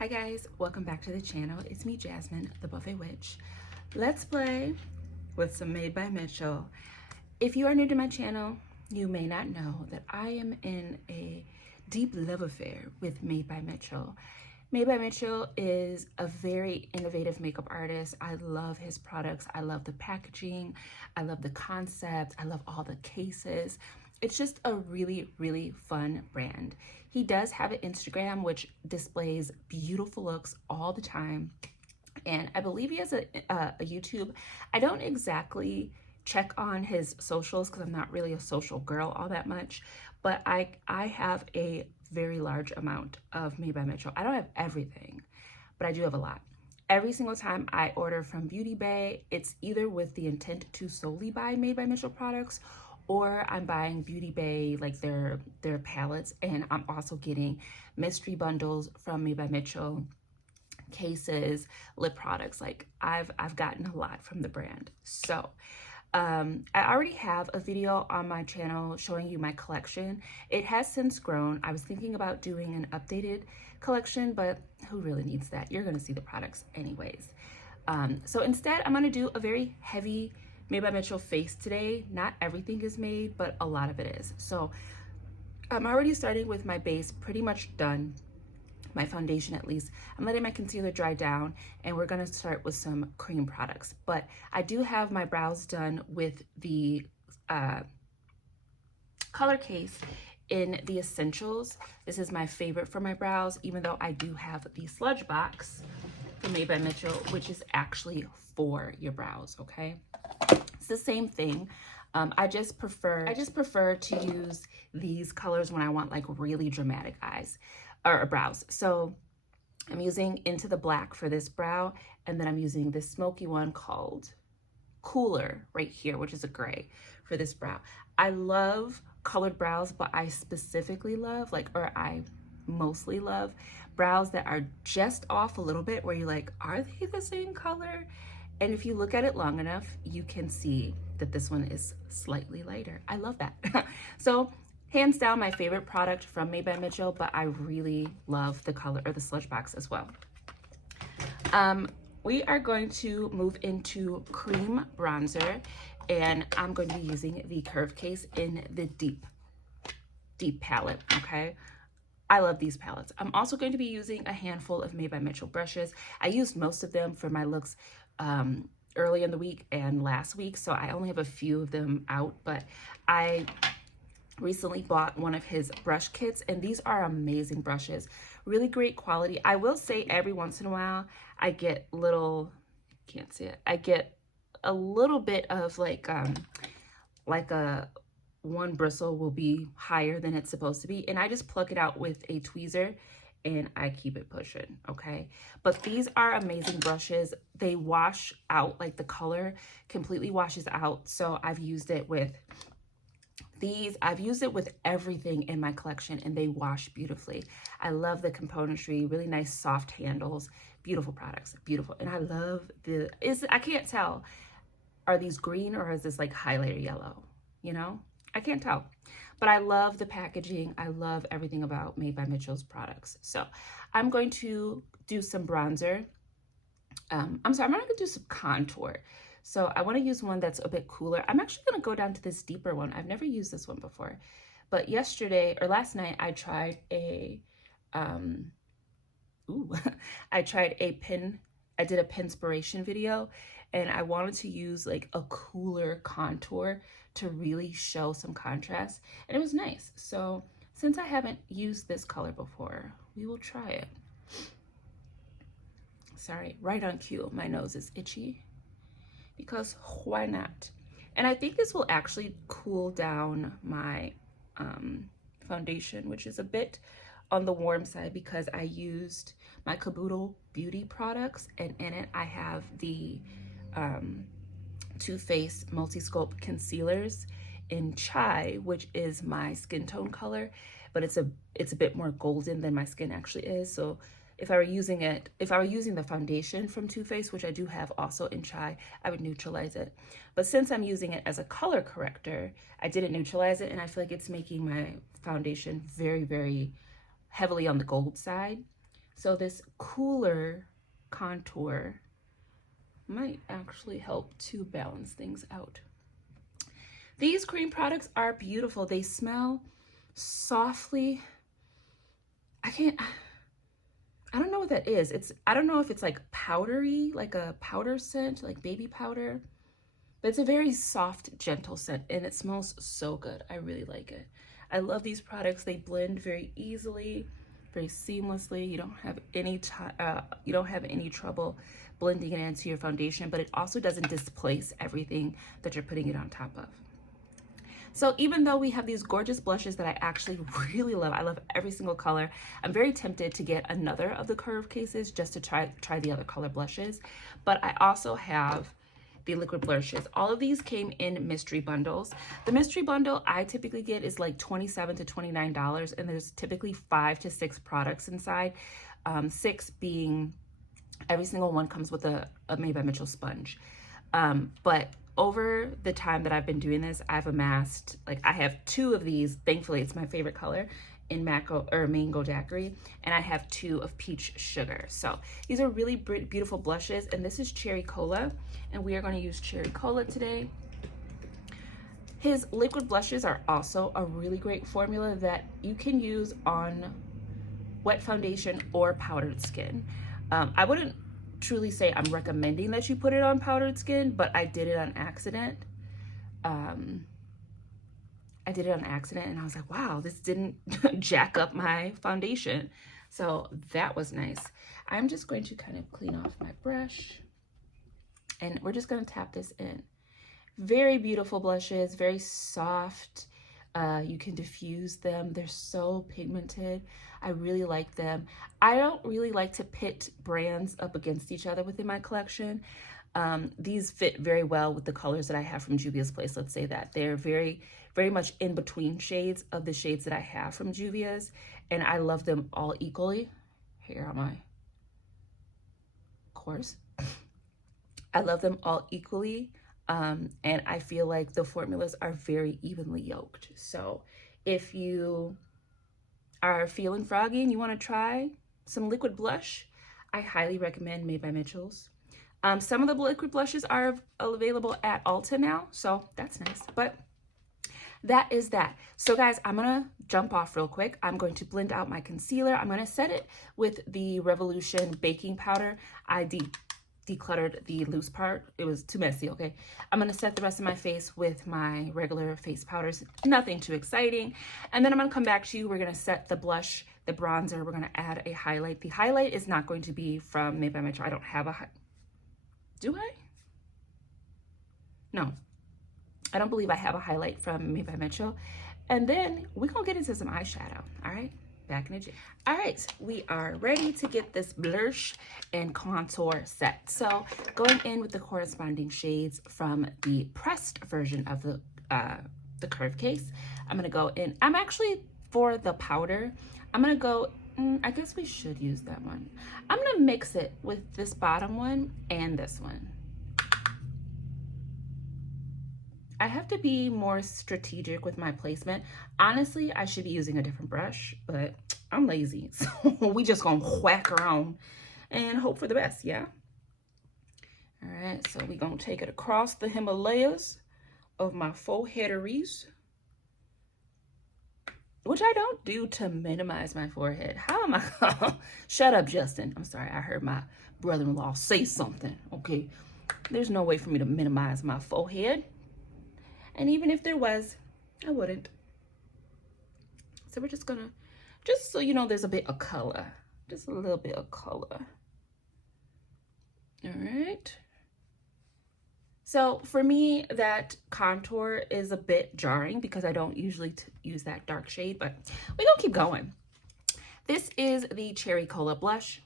Hi guys, welcome back to the channel. It's me, Jasmine, the Buffet Witch. Let's play with some Made by Mitchell. If you are new to my channel, you may not know that I am in a deep love affair with Made by Mitchell. Made by Mitchell is a very innovative makeup artist. I love his products. I love the packaging. I love the concept. I love all the cases. It's just a really, really fun brand. He does have an Instagram which displays beautiful looks all the time. And I believe he has a YouTube. I don't exactly check on his socials because I'm not really a social girl all that much, but I have a very large amount of Made by Mitchell. I don't have everything, but I do have a lot. Every single time I order from Beauty Bay, it's either with the intent to solely buy Made by Mitchell products, or I'm buying Beauty Bay, like their palettes, and I'm also getting mystery bundles from Made by Mitchell, cases, lip products. Like I've gotten a lot from the brand. So I already have a video on my channel showing you my collection. It has since grown. I was thinking about doing an updated collection, but who really needs that? You're gonna see the products anyways. So instead, I'm gonna do a very heavy Made by Mitchell face today. Not everything is made, but a lot of it is. So I'm already starting with my base pretty much done. My foundation at least. I'm letting my concealer dry down, and we're gonna start with some cream products. But I do have my brows done with the color case in the Essentials. This is my favorite for my brows, even though I do have the Sludge Box from Made by Mitchell, which is actually for your brows, okay? It's the same thing. I just prefer to use these colors when I want like really dramatic eyes or brows. So I'm using Into the Black for this brow, and then I'm using this smoky one called Cooler right here, which is a gray, for this brow. I love colored brows, but I specifically love, I mostly love brows that are just off a little bit, where you're like, are they the same color? And if you look at it long enough, you can see that this one is slightly lighter. I love that. So hands down, my favorite product from Made by Mitchell, but I really love the color, or the Sludge Box as well. We are going to move into cream bronzer, and I'm going to be using the Curve Case in the deep palette, okay? I love these palettes. I'm also going to be using a handful of Made by Mitchell brushes. I used most of them for my looks early in the week and last week, so I only have a few of them out, but I recently bought one of his brush kits, and these are amazing brushes. Really great quality. I will say every once in a while I get little, can't see it, I get a little bit of like a one bristle will be higher than it's supposed to be, and I just pluck it out with a tweezer and I keep it pushing, okay? But these are amazing brushes. They wash out, like the color completely washes out. So I've used it with these. I've used it with everything in my collection, and they wash beautifully. I love the componentry, really nice soft handles, beautiful products, beautiful. And I love I can't tell, are these green or is this like highlighter yellow? You know, I can't tell. But I love the packaging. I love everything about Made by Mitchell's products. So I'm going to do some bronzer. I'm gonna do some contour. So I want to use one that's a bit cooler. I'm actually going to go down to this deeper one. I've never used this one before. But last night, I tried a, I did a pinspiration video, and I wanted to use like a cooler contour to really show some contrast, and it was nice. So since I haven't used this color before, we will try it. Sorry, right on cue, my nose is itchy, because why not? And I think this will actually cool down my foundation, which is a bit on the warm side, because I used my Caboodle Beauty products, and in it I have the Too Faced Multi-Sculpt Concealers in Chai, which is my skin tone color, but it's a bit more golden than my skin actually is. So if I were using the foundation from Too Faced, which I do have also in Chai, I would neutralize it. But since I'm using it as a color corrector, I didn't neutralize it, and I feel like it's making my foundation very, very heavily on the gold side. So this cooler contour might actually help to balance things out. These cream products are beautiful. They smell softly. I don't know what that is. I don't know if it's like powdery, like a powder scent, like baby powder. But it's a very soft, gentle scent, and it smells so good. I really like it. I love these products. They blend very easily, very seamlessly. You don't have any trouble blending it into your foundation, but it also doesn't displace everything that you're putting it on top of. So even though we have these gorgeous blushes that I actually really love, I love every single color, I'm very tempted to get another of the Curve cases just to try the other color blushes. But I also have the liquid blushes. All of these came in mystery bundles. The mystery bundle I typically get is like $27 to $29, and there's typically 5 to 6 products inside. 6 being every single one comes with a Made by Mitchell sponge. But over the time that I've been doing this, I've amassed, like, I have 2 of these. Thankfully, it's my favorite color in Mango Daiquiri, and I have 2 of Peach Sugar. So these are really beautiful blushes, and this is Cherry Cola, and we are going to use Cherry Cola today. His liquid blushes are also a really great formula that you can use on wet foundation or powdered skin. I wouldn't truly say I'm recommending that you put it on powdered skin, but I did it on accident. And I was like, wow, this didn't jack up my foundation. So that was nice. I'm just going to kind of clean off my brush, and we're just going to tap this in. Very beautiful blushes, very soft. You can diffuse them. They're so pigmented. I really like them. I don't really like to pit brands up against each other within my collection. These fit very well with the colors that I have from Juvia's Place. Let's say that they're very, very much in between shades of the shades that I have from Juvia's, and I love them all equally. Here am I. Of course. I love them all equally. And I feel like the formulas are very evenly yoked. So if you are feeling froggy and you want to try some liquid blush, I highly recommend Made by Mitchell's. Some of the liquid blushes are available at Ulta now, so that's nice. But that is that. So guys, I'm gonna jump off real quick. I'm going to blend out my concealer. I'm gonna set it with the Revolution baking powder. I decluttered the loose part. It was too messy, okay? I'm gonna set the rest of my face with my regular face powders. Nothing too exciting. And then I'm gonna come back to you. We're gonna set the blush, the bronzer. We're gonna add a highlight. The highlight is not going to be from Made by Mitchell. I don't have a do I? No, I don't believe I have a highlight from Made by Mitchell. And then we're gonna get into some eyeshadow, all right? Back in a jiff. All right, we are ready to get this blush and contour set. So going in with the corresponding shades from the pressed version of the Curve case, I'm gonna go in. I'm actually, for the powder, I'm gonna go, I guess we should use that one. I'm gonna mix it with this bottom one and this one. I have to be more strategic with my placement. Honestly, I should be using a different brush, but I'm lazy. So we just gonna whack around and hope for the best, yeah? All right, so we gonna take it across the Himalayas of my foreheaderies, which I don't do to minimize my forehead. How am I? Shut up, Justin. I'm sorry, I heard my brother-in-law say something, okay? There's no way for me to minimize my forehead. And even if there was, I wouldn't. So we're just gonna, just so you know, there's a bit of color. Just a little bit of color. All right. So for me, that contour is a bit jarring because I don't usually use that dark shade, but we're gonna keep going. This is the Cherry Cola blush.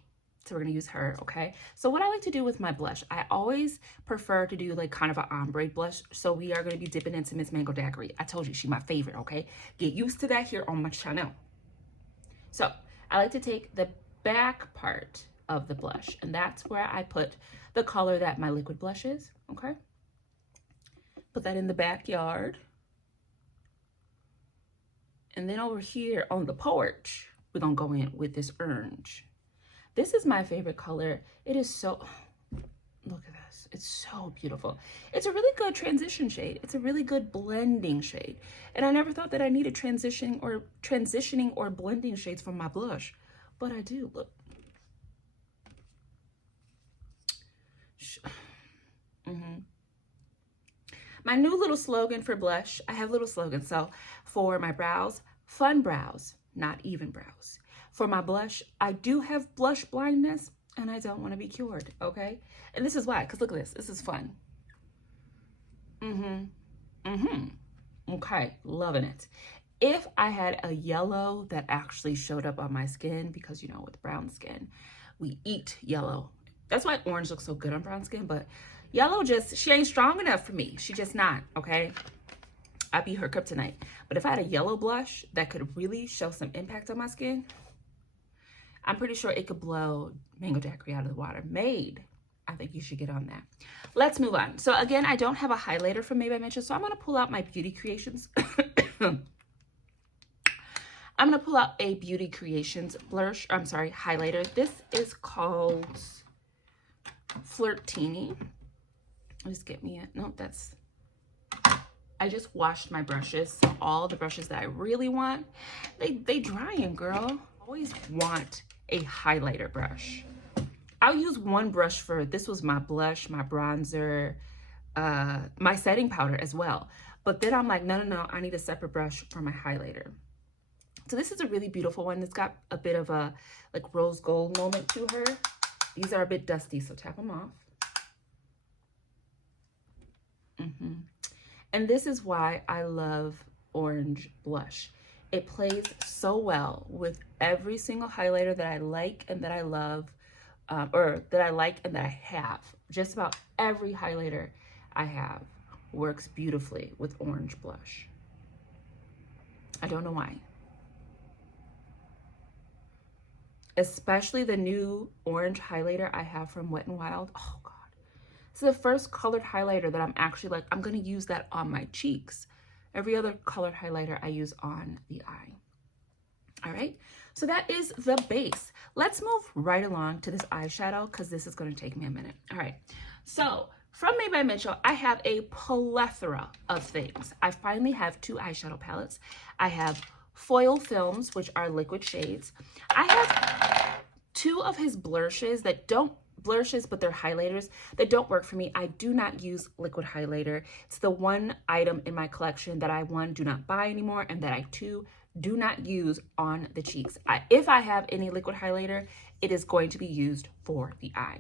So we're gonna use her, okay? So what I like to do with my blush, I always prefer to do like kind of an ombre blush. So we are gonna be dipping into Miss Mango Daiquiri. I told you she's my favorite, okay? Get used to that here on my channel. So I like to take the back part of the blush, and that's where I put the color that my liquid blush is, okay? Put that in the backyard. And then over here on the porch, we're gonna go in with this orange. This is my favorite color. It is so, look at this. It's so beautiful. It's a really good transition shade. It's a really good blending shade. And I never thought that I needed transitioning or blending shades from my blush, but I do. Look. My new little slogan for blush, I have little slogans. So for my brows, fun brows, not even brows. For my blush, I do have blush blindness and I don't want to be cured, okay? And this is why, because look at this. This is fun. Okay, loving it. If I had a yellow that actually showed up on my skin, because you know, with brown skin, we eat yellow. That's why orange looks so good on brown skin, but yellow just, she ain't strong enough for me. She just not, okay? I'd be her kryptonite. But if I had a yellow blush that could really show some impact on my skin, I'm pretty sure it could blow Mango Daiquiri out of the water. Made. I think you should get on that. Let's move on. So again, I don't have a highlighter from Made by Mitchell, so I'm going to pull out my Beauty Creations. I'm going to pull out a Beauty Creations blush. I'm sorry, highlighter. This is called Flirtini. Just get me a, no, that's, I just washed my brushes. So all the brushes that I really want, they drying, girl. I always want a highlighter brush. I'll use one brush for, this was my blush, my bronzer, my setting powder as well. But then I'm like, no, I need a separate brush for my highlighter. So this is a really beautiful one. It's got a bit of a like rose gold moment to her. These are a bit dusty, so tap them off. And this is why I love orange blush. It plays so well with every single highlighter that I like and that I love, or that I like and that I have. Just about every highlighter I have works beautifully with orange blush. I don't know why. Especially the new orange highlighter I have from Wet n Wild. Oh God. It's the first colored highlighter that I'm actually like, I'm gonna use that on my cheeks. Every other colored highlighter I use on the eye. All right, so that is the base. Let's move right along to this eyeshadow because this is gonna take me a minute. All right, so from Made by Mitchell, I have a plethora of things. I finally have 2 eyeshadow palettes. I have Foil Films, which are liquid shades. I have 2 of his blushes that don't, blushes, but they're highlighters that don't work for me. I do not use liquid highlighter. It's the one item in my collection that I, 1, do not buy anymore, and that I, 2, do not use on the cheeks. If I have any liquid highlighter, it is going to be used for the eye.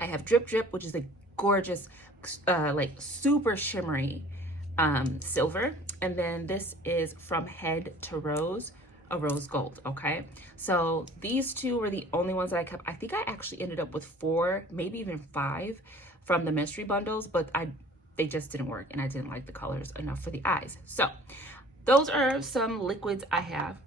I have Drip Drip, which is a gorgeous, like super shimmery silver. And then this is From Head to Rose, a rose gold, okay? So these 2 were the only ones that I kept. I think I actually ended up with 4, maybe even 5 from the mystery bundles, but they just didn't work and I didn't like the colors enough for the eyes. So those are some liquids I have.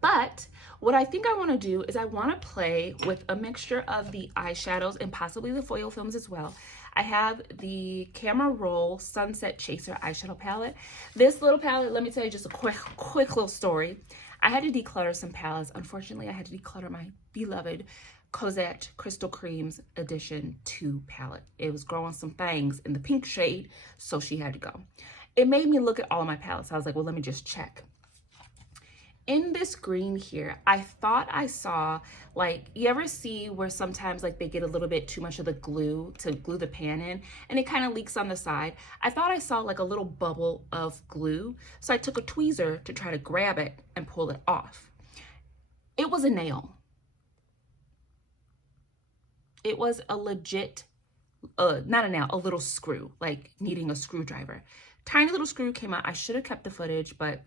But what I think I want to do is I want to play with a mixture of the eyeshadows and possibly the Foil Films as well. I have the Camera Roll Sunset Chaser eyeshadow palette. This little palette, let me tell you just a quick little story. I had to declutter some palettes. Unfortunately, I had to declutter my beloved Cosette Crystal Creams Edition 2 palette. It was growing some fangs in the pink shade, so she had to go. It made me look at all of my palettes. I was like, well, let me just check. In this green here, I thought I saw, like, you ever see where sometimes like they get a little bit too much of the glue to glue the pan in and it kind of leaks on the side? I thought I saw like a little bubble of glue. So I took a tweezer to try to grab it and pull it off. It was a nail. It was a legit, not a nail, a little screw, like needing a screwdriver. Tiny little screw came out. I should have kept the footage, but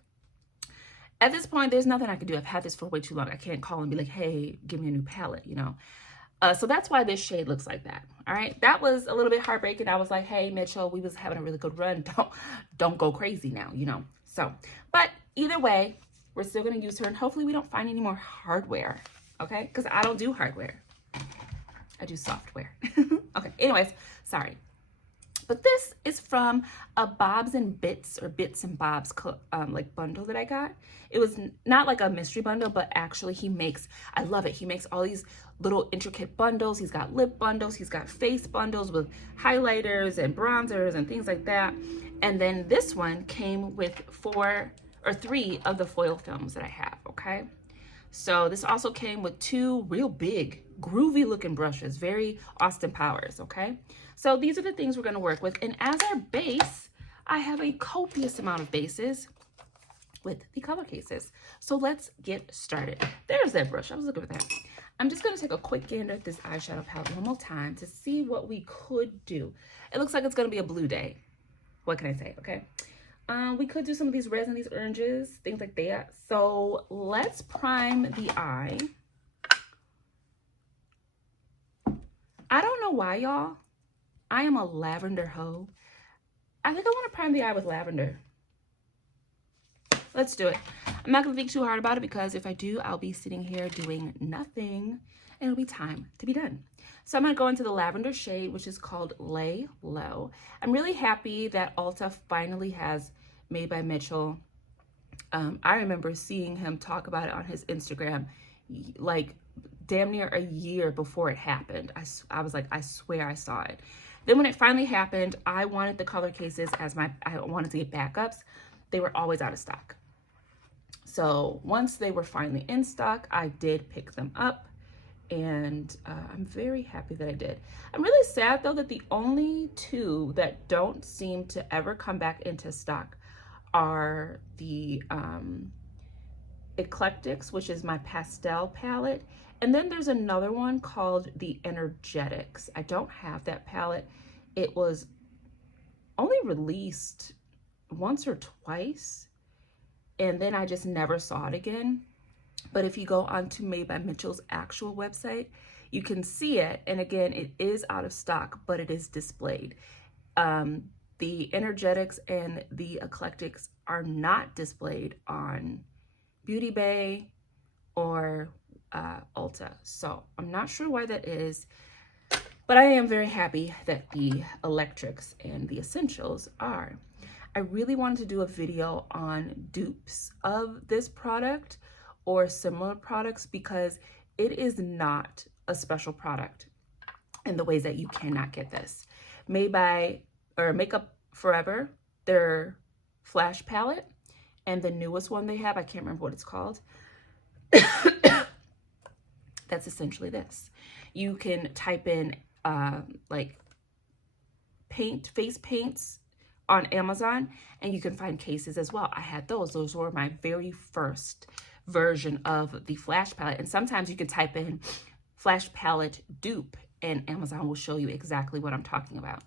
at this point, there's nothing I can do. I've had this for way too long. I can't call and be like, hey, give me a new palette, you know? So that's why this shade looks like that, all right? That was a little bit heartbreaking. I was like, hey, Mitchell, we was having a really good run. Don't go crazy now, you know? So, but either way, we're still gonna use her and hopefully we don't find any more hardware, okay? Because I don't do hardware. I do software. Okay, anyways, sorry. But this is from a Bobs and Bits or Bits and Bobs like bundle that I got. It was not like a mystery bundle, but actually he makes, I love it. He makes all these little intricate bundles. He's got lip bundles. He's got face bundles with highlighters and bronzers and things like that. And then this one came with 4 or 3 of the foil films that I have, okay? So this also came with 2 real big, groovy looking brushes, very Austin Powers, okay? So these are the things we're gonna work with. And as our base, I have a copious amount of bases with the color cases. So let's get started. There's that brush, I was looking at that. I'm just gonna take a quick gander at this eyeshadow palette one more time to see what we could do. It looks like it's gonna be a blue day. What can I say, okay? We could do some of these reds and these oranges, things like that. So let's prime the eye. I don't know why, y'all. I am a lavender hoe. I think I want to prime the eye with lavender. Let's do it. I'm not going to think too hard about it because if I do, I'll be sitting here doing nothing and it'll be time to be done. So I'm going to go into the lavender shade, which is called Lay Low. I'm really happy that Ulta finally has Made by Mitchell. I remember seeing him talk about it on his Instagram like damn near a year before it happened. I was like, I swear I saw it. Then when it finally happened, I wanted the color cases as I wanted to get backups. They were always out of stock. So once they were finally in stock, I did pick them up. And I'm very happy that I did. I'm really sad though that the only 2 that don't seem to ever come back into stock are the Eclectics, which is my pastel palette. And then there's another one called the Energetics. I don't have that palette. It was only released once or twice, and then I just never saw it again. But if you go onto Made by Mitchell's actual website, you can see it. And again, it is out of stock, but it is displayed. The Energetics and the Eclectics are not displayed on Beauty Bay or Ulta. So I'm not sure why that is, but I am very happy that the Electrics and the Essentials are. I really wanted to do a video on dupes of this product or similar products because it is not a special product in the ways that you cannot get this. Made by, or Makeup Forever, their Flash palette, and the newest one they have, I can't remember what it's called. That's essentially this. You can type in like face paints on Amazon, and you can find cases as well. I had those. Those were my very first version of the Flash palette. And sometimes you can type in Flash palette dupe and Amazon will show you exactly what I'm talking about.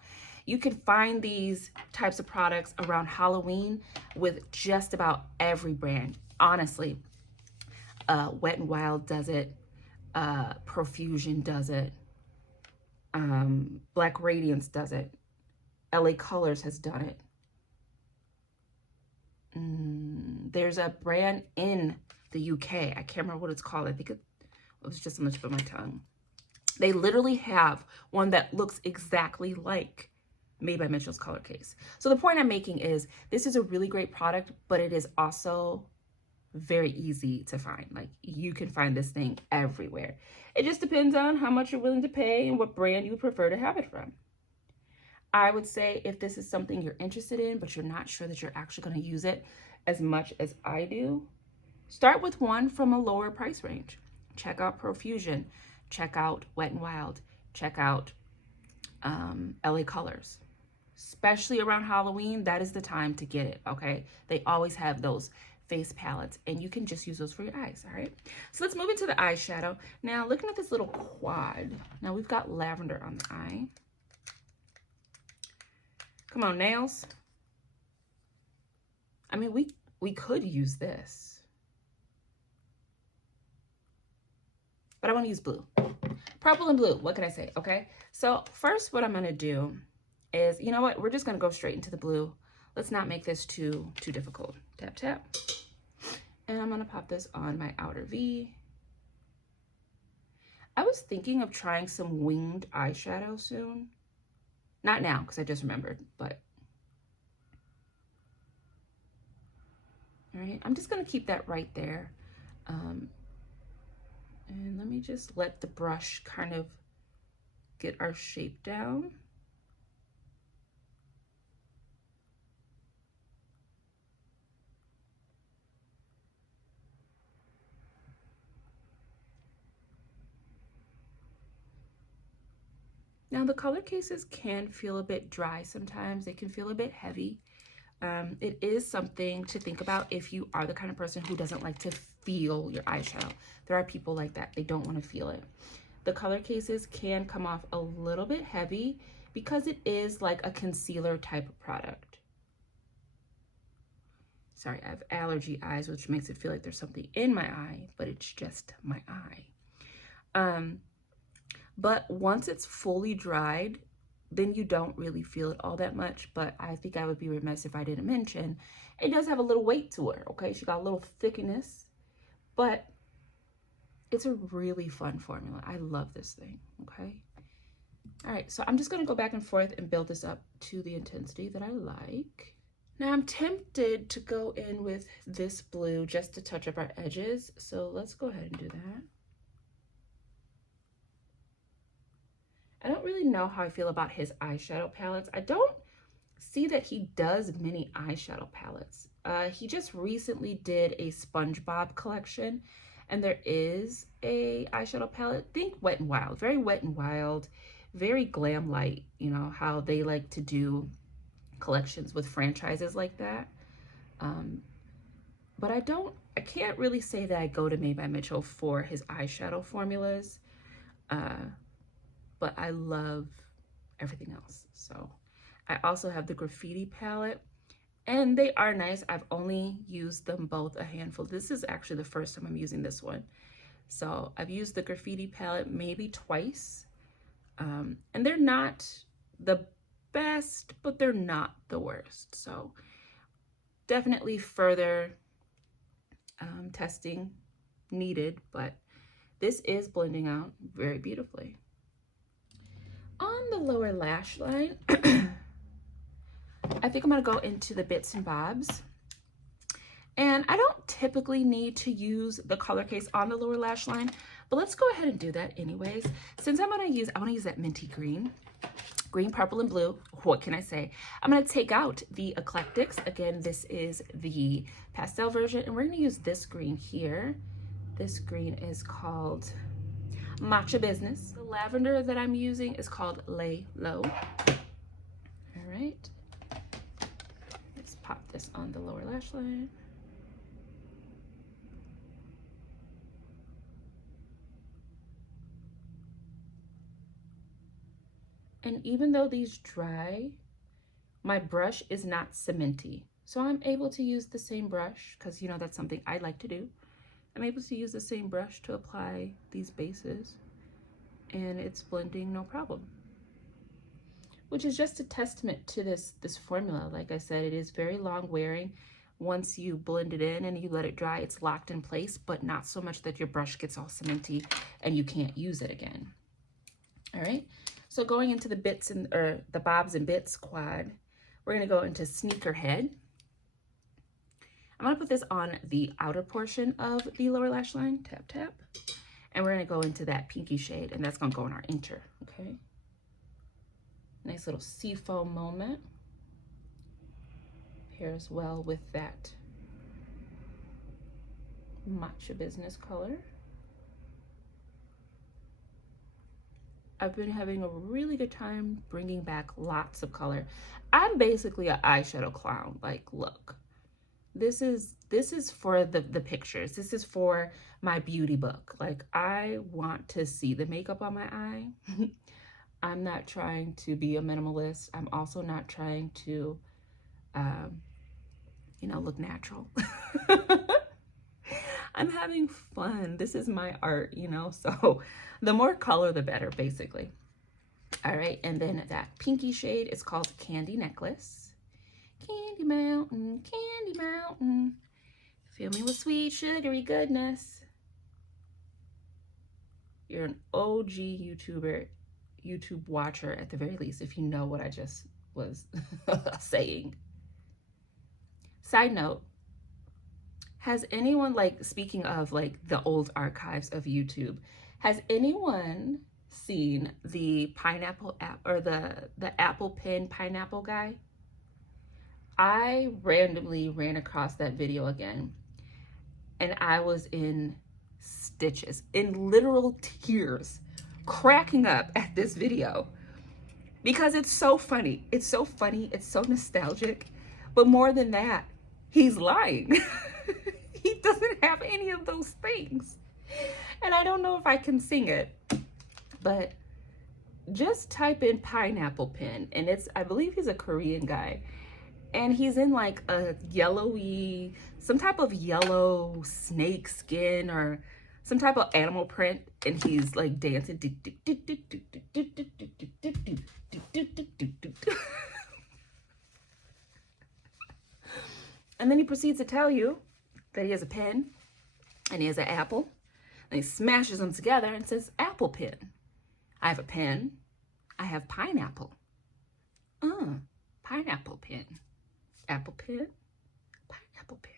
You can find these types of products around Halloween with just about every brand. Honestly, Wet n Wild does it. Profusion does it. Black Radiance does it. LA Colors has done it. There's a brand in the UK. I can't remember what it's called. I think it was just on the tip of my tongue. They literally have one that looks exactly like Made by Mitchell's color case. So the point I'm making is this is a really great product, but it is also very easy to find. Like, you can find this thing everywhere. It just depends on how much you're willing to pay and what brand you prefer to have it from. I would say if this is something you're interested in, but you're not sure that you're actually going to use it as much as I do, start with one from a lower price range. Check out Profusion. Check out Wet n Wild. Check out LA Colors. Especially around Halloween, that is the time to get it, okay? They always have those face palettes, and you can just use those for your eyes, all right? So let's move into the eyeshadow. Now, looking at this little quad, now we've got lavender on the eye. Come on, nails. I mean, we could use this, but I want to use blue. Purple and blue, what can I say, okay? So first what I'm going to do is, you know what? We're just going to go straight into the blue. Let's not make this too difficult. Tap, tap. And I'm going to pop this on my outer V. I was thinking of trying some winged eyeshadow soon. Not now, because I just remembered, but. All right, I'm just gonna keep that right there. And let me just let the brush kind of get our shape down. Now the color cases can feel a bit dry sometimes. They can feel a bit heavy. It is something to think about if you are the kind of person who doesn't like to feel your eyeshadow. There are people like that. They don't want to feel it. The color cases can come off a little bit heavy because it is like a concealer type of product. Sorry, I have allergy eyes, which makes it feel like there's something in my eye, but it's just my eye. But once it's fully dried, then you don't really feel it all that much. But I think I would be remiss if I didn't mention, it does have a little weight to her, okay? She got a little thickiness, but it's a really fun formula. I love this thing, okay? All right, so I'm just gonna go back and forth and build this up to the intensity that I like. Now I'm tempted to go in with this blue just to touch up our edges. So let's go ahead and do that. I don't really know how I feel about his eyeshadow palettes. I don't see that he does many eyeshadow palettes. He just recently did a SpongeBob collection, and there is a eyeshadow palette. Think Wet n Wild, very Wet n Wild, very glam light, you know, how they like to do collections with franchises like that. But I can't really say that I go to Made by Mitchell for his eyeshadow formulas. But I love everything else. So I also have the Graffiti palette, and they are nice. I've only used them both a handful. This is actually the first time I'm using this one. So I've used the Graffiti palette maybe twice, and they're not the best, but they're not the worst. So definitely further testing needed, but this is blending out very beautifully. On the lower lash line, I think I'm gonna go into the Bits and Bobs. And I don't typically need to use the color case on the lower lash line, but let's go ahead and do that anyways. Since I wanna use that minty green, purple, and blue. What can I say? I'm gonna take out the Eclectics. Again, this is the pastel version, and we're gonna use this green here. This green is called Matcha Business. The lavender that I'm using is called Lay Low. All right, let's pop this on the lower lash line. And even though these dry, my brush is not cementy. So I'm able to use the same brush because, you know, that's something I like to do. I'm able to use the same brush to apply these bases, and it's blending no problem. Which is just a testament to this formula. Like I said, it is very long wearing. Once you blend it in and you let it dry, it's locked in place, but not so much that your brush gets all cementy and you can't use it again. All right, so going into the Bits and the Bobs and Bits quad, we're gonna go into Sneakerhead. I'm gonna put this on the outer portion of the lower lash line, tap, tap. And we're gonna go into that pinky shade, and that's gonna go in our inter, okay? Nice little seafoam moment. Pairs well with that Matcha Business color. I've been having a really good time bringing back lots of color. I'm basically an eyeshadow clown. Like, look, this is for the pictures. This is for my beauty book. Like, I want to see the makeup on my eye. I'm not trying to be a minimalist. I'm also not trying to, you know, look natural. I'm having fun. This is my art, you know, so the more color, the better, basically. All right, and then that pinky shade is called Candy Necklace. Candy Mountain, Candy Mountain. Fill me with sweet, sugary goodness. You're an OG YouTuber. YouTube watcher at the very least, if you know what I just was saying. Side note, has anyone, like, speaking of like the old archives of YouTube, has anyone seen the pineapple app or the Apple Pen pineapple guy? I randomly ran across that video again, and I was in stitches, in literal tears, cracking up at this video because it's so funny. It's so funny. It's so nostalgic. But more than that, he's lying. He doesn't have any of those things. And I don't know if I can sing it, but just type in pineapple pen, and it's, I believe he's a Korean guy, and he's in like a yellowy, some type of yellow snake skin or some type of animal print, and he's like dancing. And then he proceeds to tell you that he has a pen and he has an apple, and he smashes them together and says, apple pen. I have a pen. I have pineapple. Pineapple pen. Apple pen. Pineapple pen.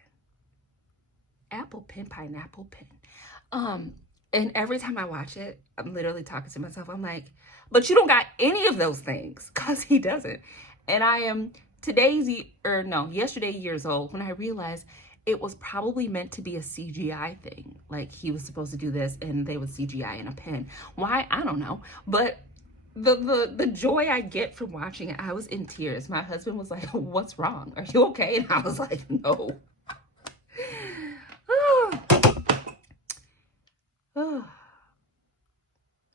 Apple pen, pineapple pen. And every time I watch it, I'm literally talking to myself. I'm like, but you don't got any of those things, because he doesn't. And I am yesterday years old when I realized it was probably meant to be a CGI thing. Like, he was supposed to do this and they would CGI in a pen. Why? I don't know. But the joy I get from watching it, I was in tears. My husband was like, what's wrong? Are you okay? And I was like, no.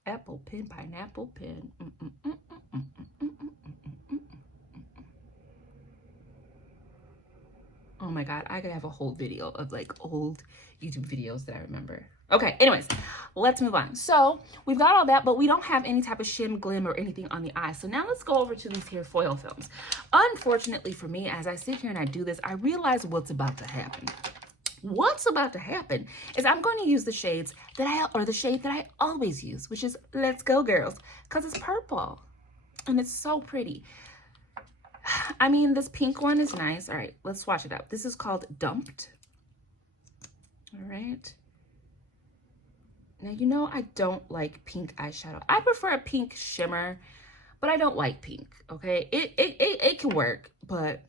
Apple pen, pineapple pen. Oh my God, I could have a whole video of like old YouTube videos that I remember. Okay, anyways, let's move on. So we've got all that, but we don't have any type of shim, glim, or anything on the eye. So now let's go over to these here foil films. Unfortunately for me, as I sit here and I do this, I realize what's about to happen. What's about to happen is I'm going to use the shades the shade that I always use, which is Let's Go Girls, because it's purple and it's so pretty. I mean, this pink one is nice. All right, let's swatch it out. This is called Dumped. All right. Now, you know, I don't like pink eyeshadow. I prefer a pink shimmer, but I don't like pink, okay? It can work, but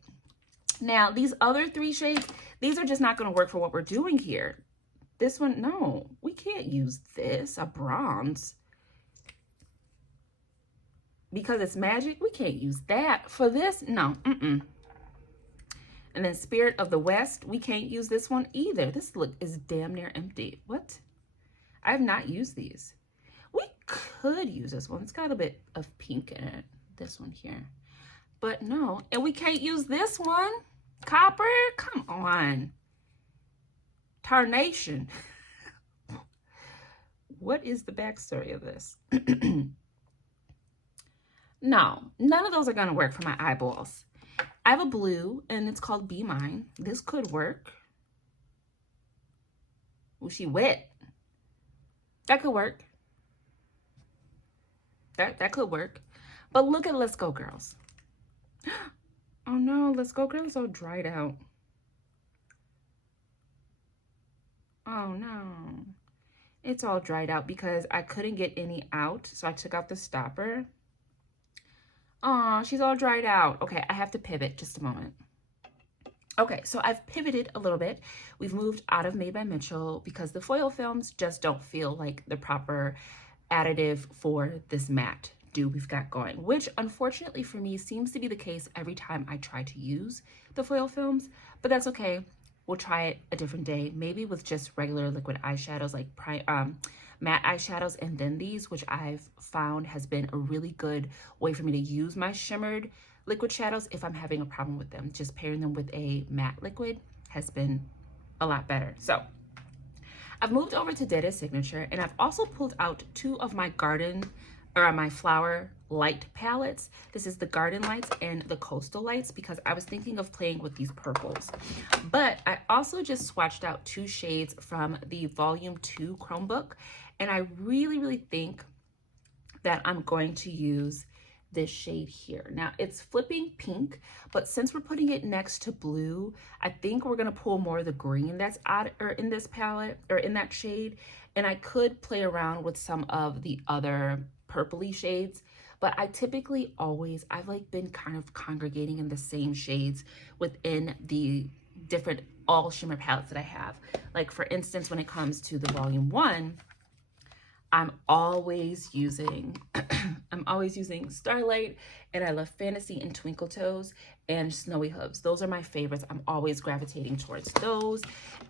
now these other three shades, these are just not going to work for what we're doing here. This one, no, we can't use this, a bronze. Because it's magic, we can't use that. For this, no, And then Spirit of the West, we can't use this one either. This look is damn near empty. What? I have not used these. We could use this one. It's got a bit of pink in it. This one here. But no, and we can't use this one. Copper, come on. Tarnation. What is the backstory of this? No, none of those are going to work for my eyeballs. I have a blue, and it's called Be Mine. This could work. Oh, she wet. That could work. That could work. But look at Let's Go Girls. Oh no, Let's Go Girls all dried out. Oh no. It's all dried out because I couldn't get any out, so I took out the stopper. Oh, she's all dried out. Okay, I have to pivot just a moment. Okay, so I've pivoted a little bit. We've moved out of Made by Mitchell because the foil films just don't feel like the proper additive for this matte do we've got going, which unfortunately for me seems to be the case every time I try to use the foil films, but that's okay. We'll try it a different day, maybe with just regular liquid eyeshadows like matte eyeshadows, and then these, which I've found has been a really good way for me to use my shimmered liquid shadows if I'm having a problem with them. Just pairing them with a matte liquid has been a lot better. So I've moved over to Dede Signature, and I've also pulled out two of my my flower light palettes. This is the Garden Lights and the Coastal Lights, because I was thinking of playing with these purples. But I also just swatched out two shades from the Volume 2 Chromebook, and I really think that I'm going to use this shade here. Now it's flipping pink, but since we're putting it next to blue, I think we're gonna pull more of the green that's out or in this palette or in that shade. And I could play around with some of the other purpley shades, but I typically always, I've like been kind of congregating in the same shades within the different all shimmer palettes that I have. Like for instance, when it comes to the volume 1, I'm always using Starlight, and I love Fantasy and Twinkle Toes and Snowy Hooves. Those are my favorites. I'm always gravitating towards those.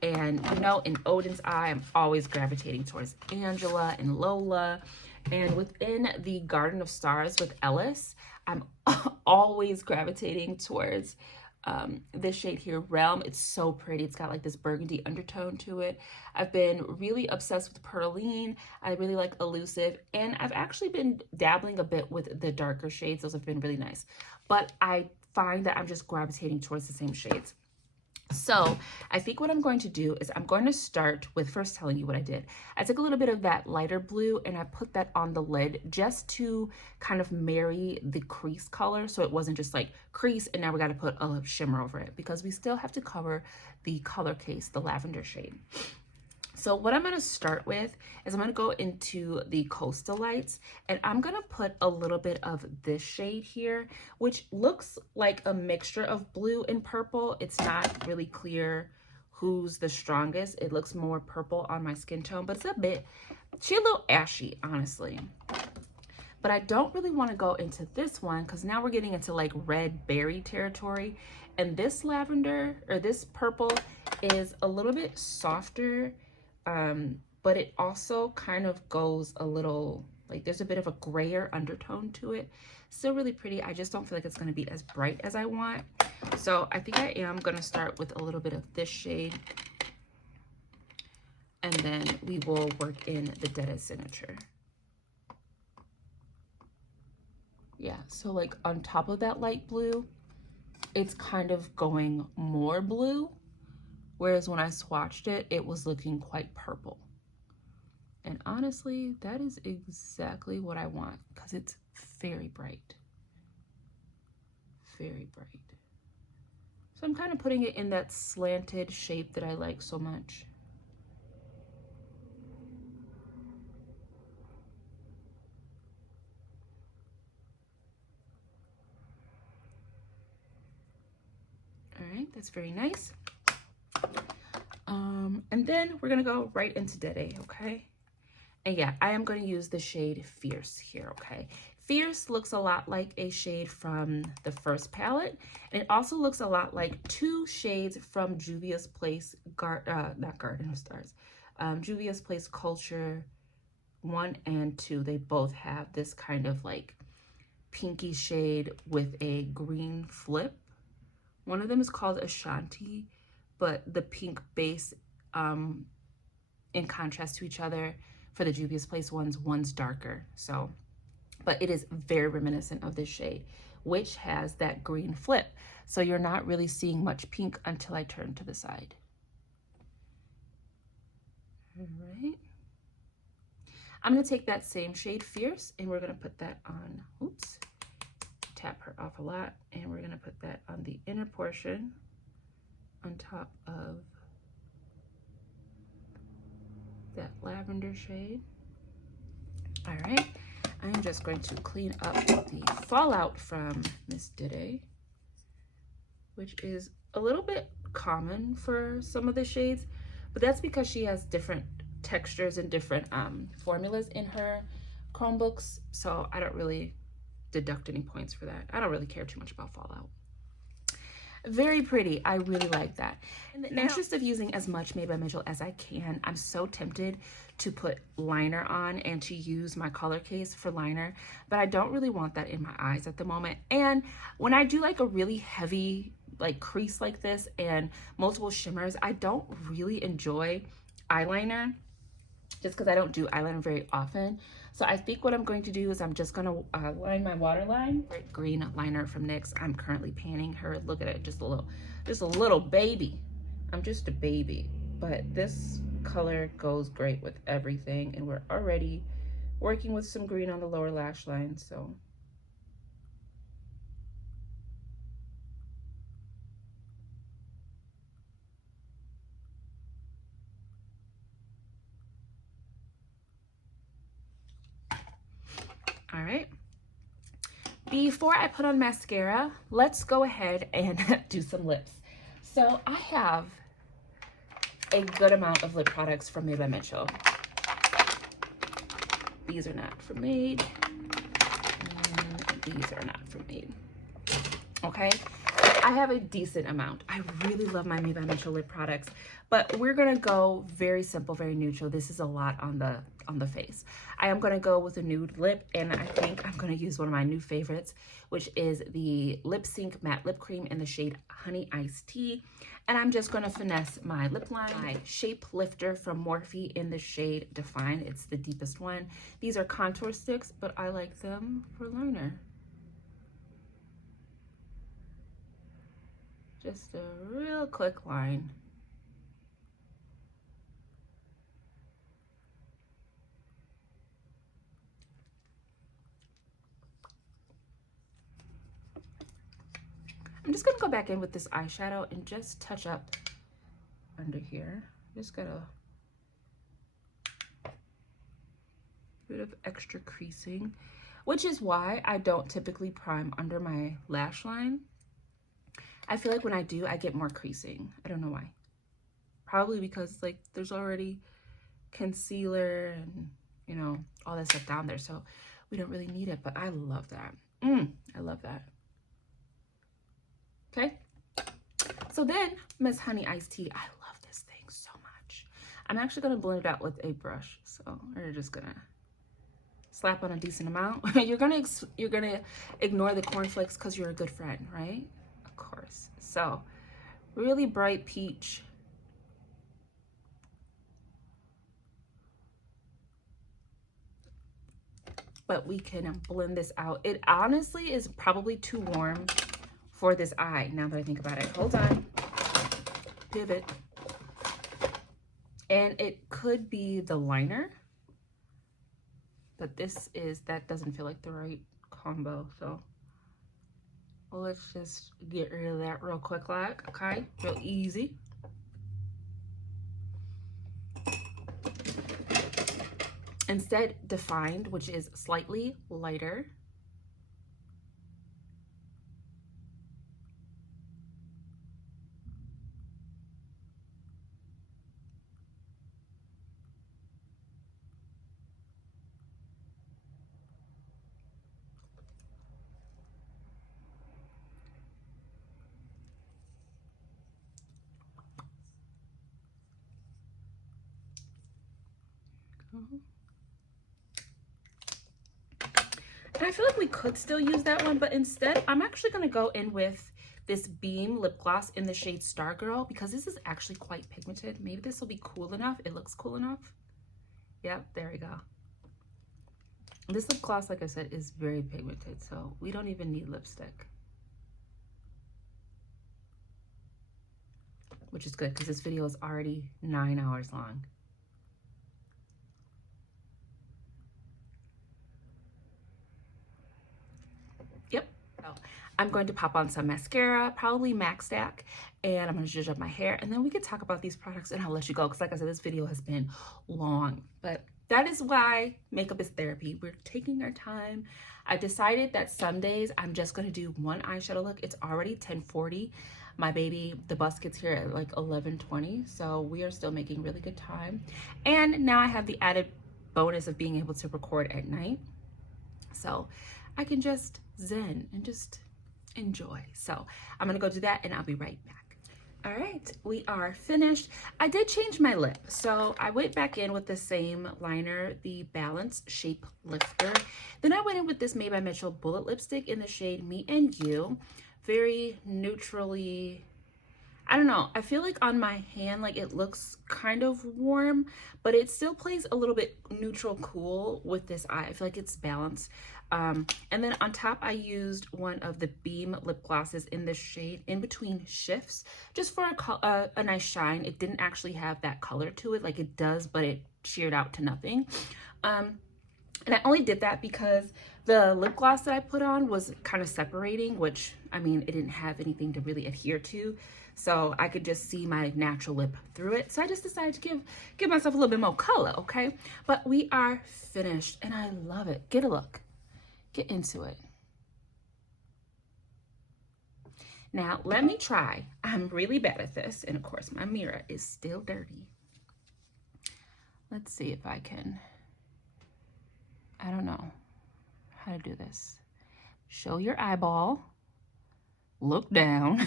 And you know, in Odin's Eye, I'm always gravitating towards Angela and Lola. And within the Garden of Stars with Ellis, I'm always gravitating towards this shade here, Realm. It's so pretty. It's got like this burgundy undertone to it. I've been really obsessed with Perline. I really like Elusive, and I've actually been dabbling a bit with the darker shades. Those have been really nice, but I find that I'm just gravitating towards the same shades. So I think what I'm going to do is I'm going to start with first telling you what I did. I took a little bit of that lighter blue and I put that on the lid just to kind of marry the crease color, so it wasn't just like crease and now we got to put a shimmer over it, because we still have to cover the color case, the lavender shade. So what I'm going to start with is I'm going to go into the Coastal Lights, and I'm going to put a little bit of this shade here, which looks like a mixture of blue and purple. It's not really clear who's the strongest. It looks more purple on my skin tone, but it's she's a little ashy, honestly. But I don't really want to go into this one because now we're getting into like red berry territory. And this lavender, or this purple, is a little bit softer. But it also kind of goes a little, like there's a bit of a grayer undertone to it. Still really pretty. I just don't feel like it's going to be as bright as I want. So I think I am going to start with a little bit of this shade. And then we will work in the Dead Signature. Yeah, so like on top of that light blue, it's kind of going more blue. Whereas when I swatched it, it was looking quite purple. And honestly, that is exactly what I want because it's very bright. Very bright. So I'm kind of putting it in that slanted shape that I like so much. All right, that's very nice. And then we're gonna go right into Dead A, okay? And yeah, I am going to use the shade Fierce here, okay? Fierce looks a lot like a shade from the first palette. And it also looks a lot like two shades from Juvia's Place, not Garden of Stars, Juvia's Place Culture 1 and 2. They both have this kind of like pinky shade with a green flip. One of them is called Ashanti, but the pink base in contrast to each other for the Juvia's Place one's darker. So, but it is very reminiscent of this shade, which has that green flip. So you're not really seeing much pink until I turn to the side. All right. I'm gonna take that same shade Fierce and we're gonna put that on, oops, tap her off a lot. And we're gonna put that on the inner portion on top of that lavender shade. All right, I'm just going to clean up the fallout from Miss Dead A, which is a little bit common for some of the shades, but that's because she has different textures and different formulas in her Chromebooks, so I don't really deduct any points for that. I don't really care too much about fallout. Very pretty. I really like that. In the interest of using as much Made by Mitchell as I can, I'm so tempted to put liner on and to use my color case for liner, but I don't really want that in my eyes at the moment. And when I do like a really heavy like crease like this and multiple shimmers, I don't really enjoy eyeliner just because I don't do eyeliner very often. So I think what I'm going to do is I'm just going to line my waterline. Green liner from NYX. I'm currently panning her. Look at it, just a little baby. I'm just a baby, but this color goes great with everything, and we're already working with some green on the lower lash line, so. All right. Before I put on mascara, let's go ahead and do some lips. So I have a good amount of lip products from Made by Mitchell. These are not from Made, and these are not from Made. Okay, I have a decent amount. I really love my Made by Mitchell lip products, but we're gonna go very simple, very neutral. This is a lot on the face. I am gonna go with a nude lip, and I think I'm gonna use one of my new favorites, which is the Lip Sync Matte Lip Cream in the shade Honey Iced Tea. And I'm just gonna finesse my lip line. My Shape Lifter from Morphe in the shade Define. It's the deepest one. These are contour sticks, but I like them for liner. Just a real quick line. I'm just gonna go back in with this eyeshadow and just touch up under here. Just got a bit of extra creasing, which is why I don't typically prime under my lash line. I feel like when I do, I get more creasing. I don't know why. Probably because like there's already concealer and, you know, all that stuff down there, so we don't really need it, but I love that. I love that. Okay, so then Miss Honey Iced Tea. I love this thing so much. I'm actually gonna blend it out with a brush, so we're just gonna slap on a decent amount. You're gonna ignore the cornflakes because you're a good friend, right? Of course. So really bright peach. But we can blend this out. It honestly is probably too warm for this eye, now that I think about it. Hold on. Pivot. And it could be the liner, but that doesn't feel like the right combo, so let's just get rid of that real quick, like, okay? Real easy. Instead, Defined, which is slightly lighter. And I feel like we could still use that one, but instead, I'm actually gonna go in with this Beam lip gloss in the shade Stargirl, because this is actually quite pigmented. Maybe this will be cool enough. It looks cool enough. Yep, there we go. This lip gloss, like I said, is very pigmented, so we don't even need lipstick. Which is good, because this video is already 9 hours long. Yep. So I'm going to pop on some mascara, probably MAC Stack, and I'm going to zhuzh up my hair, and then we can talk about these products, and I'll let you go, because like I said, this video has been long, but that is why makeup is therapy. We're taking our time. I decided that some days I'm just going to do one eyeshadow look. It's already 10:40. My baby, the bus gets here at like 11:20, so we are still making really good time. And now I have the added bonus of being able to record at night, so I can just zen and just enjoy. So I'm gonna go do that and I'll be right back. All right, we are finished. I did change my lip, so I went back in with the same liner, the Balance Shape Lifter. Then I went in with this Made by Mitchell Bullet Lipstick in the shade Me and You. Very neutrally, I don't know, I feel like on my hand, like it looks kind of warm, but it still plays a little bit neutral cool with this eye. I feel like it's balanced. And then on top, I used one of the Beam lip glosses in the shade In Between Shifts, just for a nice shine. It didn't actually have that color to it, like it does, but it sheared out to nothing. And I only did that because the lip gloss that I put on was kind of separating, which, I mean, it didn't have anything to really adhere to. So I could just see my natural lip through it. So I just decided to give myself a little bit more color, okay? But we are finished and I love it. Get a look. Get into it. Now, let me try. I'm really bad at this. And of course, my mirror is still dirty. Let's see if I can... I don't know how to do this. Show your eyeball. Look down.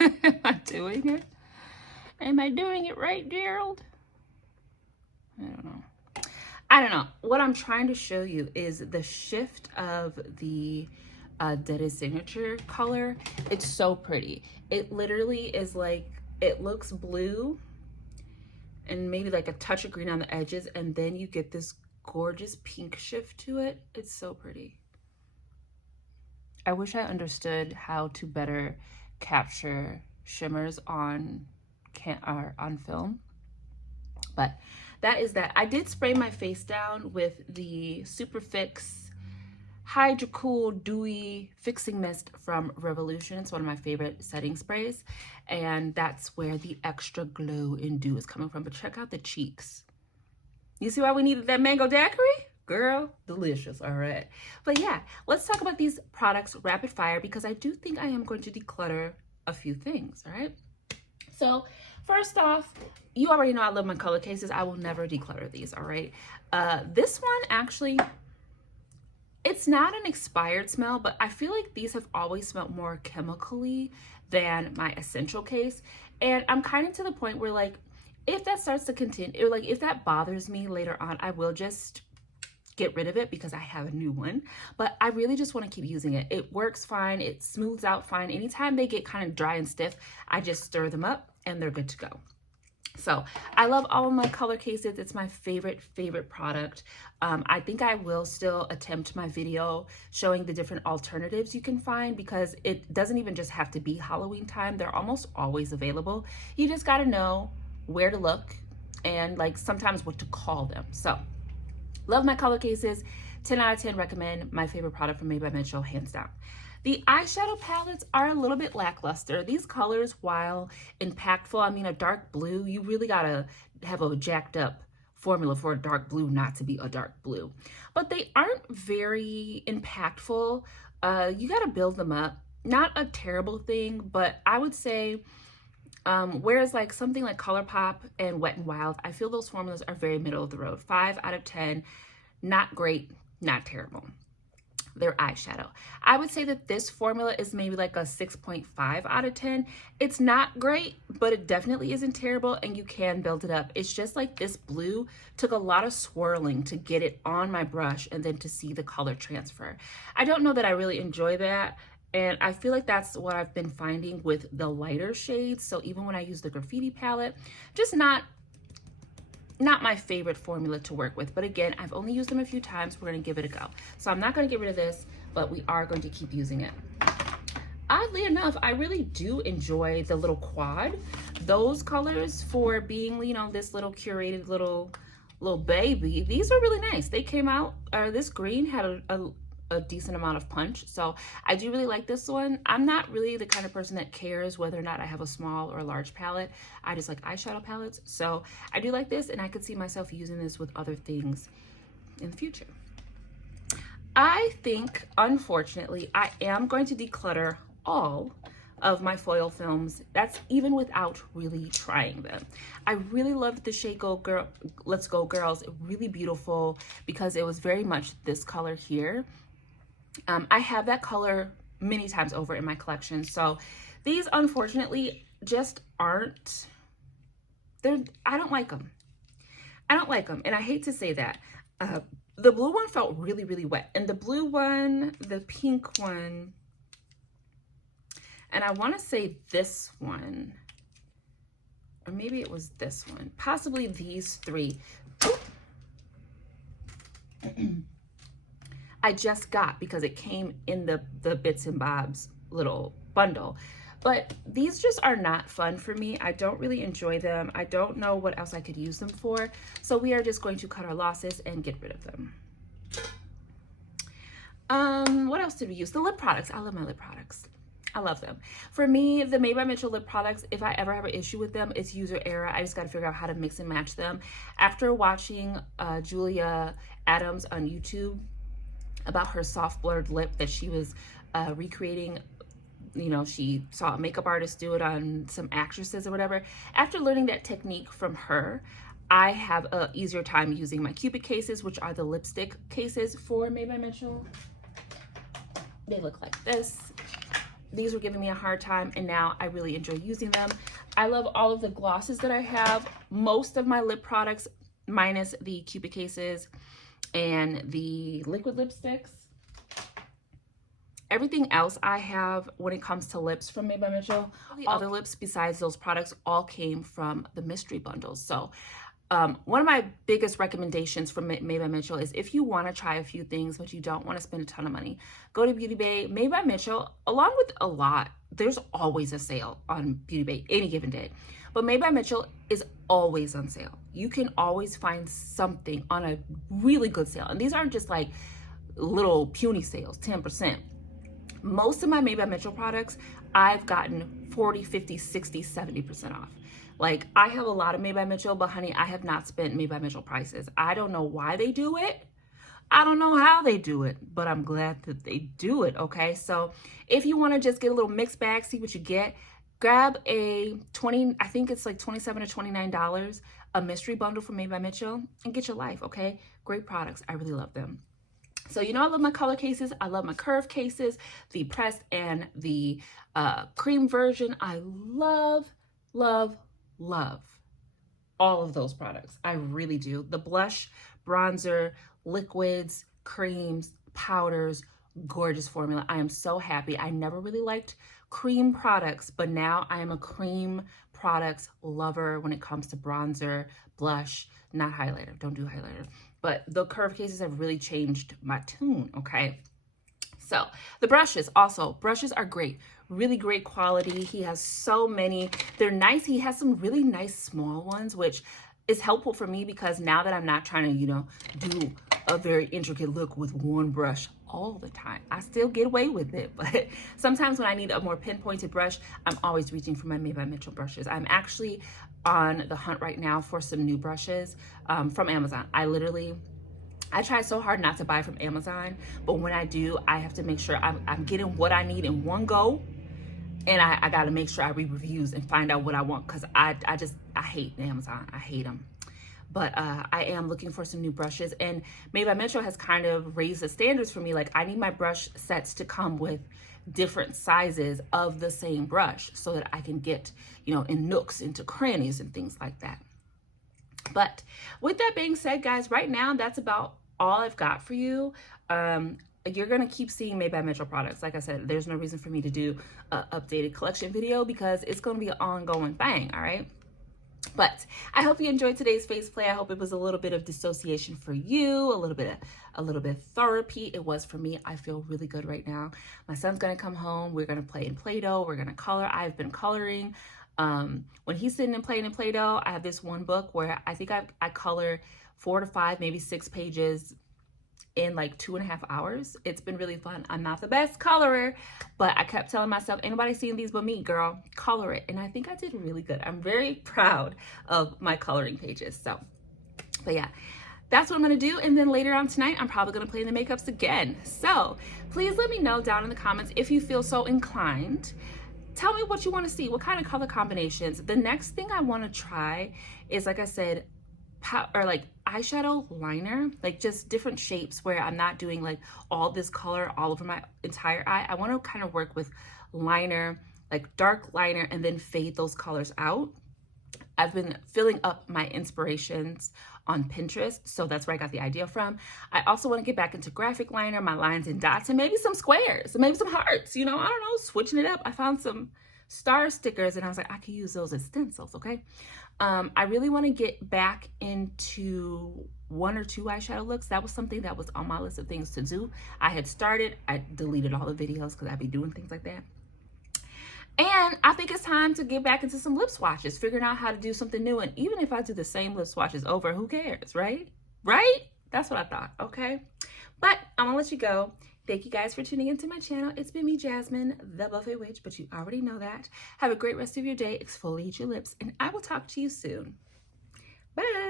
Am I doing it? Am I doing it right, Gerald? I don't know. I don't know. What I'm trying to show you is the shift of the Dead Signature color. It's so pretty. It literally is like, it looks blue and maybe like a touch of green on the edges, and then you get this gorgeous pink shift to it. It's so pretty. I wish I understood how to better capture shimmers on film, but that is that. I did spray my face down with the Superfix Hydra Cool Dewy Fixing Mist from Revolution. It's one of my favorite setting sprays, and that's where the extra glow and dew is coming from. But check out the cheeks. You see why we needed that mango daiquiri? Girl, delicious, all right. But yeah, let's talk about these products rapid fire, because I do think I am going to declutter a few things, all right? So first off, you already know I love my color cases. I will never declutter these, all right? This one actually, it's not an expired smell, but I feel like these have always smelled more chemically than my essential case. And I'm kind of to the point where, like, if that starts to continue, or like if that bothers me later on, I will just get rid of it because I have a new one. But I really just want to keep using it. It works fine. It smooths out fine. Anytime they get kind of dry and stiff, I just stir them up and they're good to go. So I love all of my color cases. It's my favorite product. I think I will still attempt my video showing the different alternatives you can find, because it doesn't even just have to be Halloween time. They're almost always available. You just got to know where to look and like sometimes what to call them. So love my color cases. 10 out of 10 recommend. My favorite product from Made by Mitchell, hands down. The eyeshadow palettes are a little bit lackluster. These colors, while impactful, I mean, a dark blue, you really gotta have a jacked up formula for a dark blue not to be a dark blue. But they aren't very impactful. You gotta build them up. Not a terrible thing, but I would say, whereas like something like ColourPop and Wet n Wild, I feel those formulas are very middle of the road. 5 out of 10, not great, not terrible. Their eyeshadow, I would say that this formula is maybe like a 6.5 out of 10. It's not great, but it definitely isn't terrible, and you can build it up. It's just like this blue took a lot of swirling to get it on my brush and then to see the color transfer. I don't know that I really enjoy that. And I feel like that's what I've been finding with the lighter shades. So even when I use the Graffiti palette, just not my favorite formula to work with. But again, I've only used them a few times. We're gonna give it a go. So I'm not gonna get rid of this, but we are going to keep using it. Oddly enough, I really do enjoy the little quad. Those colors, for being, you know, this little curated little baby, these are really nice. They came out, this green had a decent amount of punch. So I do really like this one. I'm not really the kind of person that cares whether or not I have a small or a large palette. I just like eyeshadow palettes. So I do like this, and I could see myself using this with other things in the future. I think, unfortunately, I am going to declutter all of my foil films. That's even without really trying them. I really loved the Shade Go Let's Go Girls. Really beautiful, because it was very much this color here. I have that color many times over in my collection. So these, unfortunately, just aren't, I don't like them. I don't like them. And I hate to say that. The blue one felt really, really wet. And the blue one, the pink one, and I want to say this one, or maybe it was this one, possibly these three. I just got because it came in the Bits and Bobs little bundle. But these just are not fun for me. I don't really enjoy them. I don't know what else I could use them for. So we are just going to cut our losses and get rid of them. What else did we use? The lip products. I love my lip products. I love them. For me, the Made by Mitchell lip products, if I ever have an issue with them, it's user error. I just got to figure out how to mix and match them. After watching Julia Adams on YouTube about her soft blurred lip that she was recreating, you know, she saw a makeup artist do it on some actresses or whatever. After learning that technique from her, I have an easier time using my Cupid cases, which are the lipstick cases for Made by Mitchell. They look like this. These were giving me a hard time, and now I really enjoy using them. I love all of the glosses that I have. Most of my lip products, minus the Cupid cases and the liquid lipsticks. Everything else I have when it comes to lips from Made by Mitchell, the other lips besides those products all came from the mystery bundles. So one of my biggest recommendations from Made by Mitchell is if you want to try a few things but you don't want to spend a ton of money, go to Beauty Bay. Made by Mitchell, along with a lot, there's always a sale on Beauty Bay any given day. But Made by Mitchell is always on sale. You can always find something on a really good sale. And these aren't just like little puny sales, 10%. Most of my Made by Mitchell products, I've gotten 40, 50, 60, 70% off. Like, I have a lot of Made by Mitchell, but honey, I have not spent Made by Mitchell prices. I don't know why they do it. I don't know how they do it, but I'm glad that they do it, okay? So if you want to just get a little mixed bag, see what you get, grab a I think it's like $27 or $29, a mystery bundle from Made by Mitchell, and get your life, okay? Great products. I really love them. So, you know, I love my color cases. I love my curve cases, the pressed and the cream version. I love, love, love all of those products. I really do. The blush, bronzer, liquids, creams, powders, gorgeous formula. I am so happy. I never really liked cream products, but now I am a cream products lover when it comes to bronzer, blush, not highlighter. Don't do highlighter. But the curve cases have really changed my tune, okay? So the brushes also, brushes are great. Really great quality. He has so many. They're nice. He has some really nice small ones, which is helpful for me because now that I'm not trying to, you know, do a very intricate look with one brush all the time. I still get away with it, but sometimes when I need a more pinpointed brush, I'm always reaching for my Made by Mitchell brushes. I'm actually on the hunt right now for some new brushes from Amazon. I try so hard not to buy from Amazon, but when I do, I have to make sure I'm getting what I need in one go. And I got to make sure I read reviews and find out what I want because I hate Amazon. I hate them. But I am looking for some new brushes. And Made by Mitchell has kind of raised the standards for me. Like, I need my brush sets to come with different sizes of the same brush so that I can get, you know, in nooks, into crannies and things like that. But with that being said, guys, right now, that's about all I've got for you. You're going to keep seeing Made by Mitchell products. Like I said, there's no reason for me to do an updated collection video because it's going to be an ongoing thing, all right? But I hope you enjoyed today's face play. I hope it was a little bit of dissociation for you, a little bit of therapy. It was for me. I feel really good right now. My son's going to come home. We're going to play in Play-Doh. We're going to color. I've been coloring. When he's sitting and playing in Play-Doh, I have this one book where I think I color 4 to 5, maybe 6 pages in like 2.5 hours. It's been really fun. I'm not the best colorer, but I kept telling myself, anybody seeing these but me, girl, color it. And I think I did really good. I'm very proud of my coloring pages. So, but yeah, that's what I'm going to do. And then later on tonight, I'm probably going to play in the makeups again. So please let me know down in the comments if you feel so inclined. Tell me what you want to see, what kind of color combinations. The next thing I want to try is, like I said, like eyeshadow liner, like just different shapes where I'm not doing like all this color all over my entire eye. I want to kind of work with liner, like dark liner, and then fade those colors out. I've been filling up my inspirations on Pinterest, so that's where I got the idea from. I also want to get back into graphic liner, my lines and dots, and maybe some squares, and maybe some hearts, you know, I don't know, switching it up. I found some star stickers and I was like, I could use those as stencils, okay? I really want to get back into 1 or 2 eyeshadow looks. That was something that was on my list of things to do. I had started, I deleted all the videos because I'd be doing things like that. And I think it's time to get back into some lip swatches, figuring out how to do something new. And even if I do the same lip swatches over, who cares, right? Right? That's what I thought, okay? But I'm gonna let you go. Thank you guys for tuning into my channel. It's been me, Jasmine, the Buffet Witch, but you already know that. Have a great rest of your day. Exfoliate your lips, and I will talk to you soon. Bye.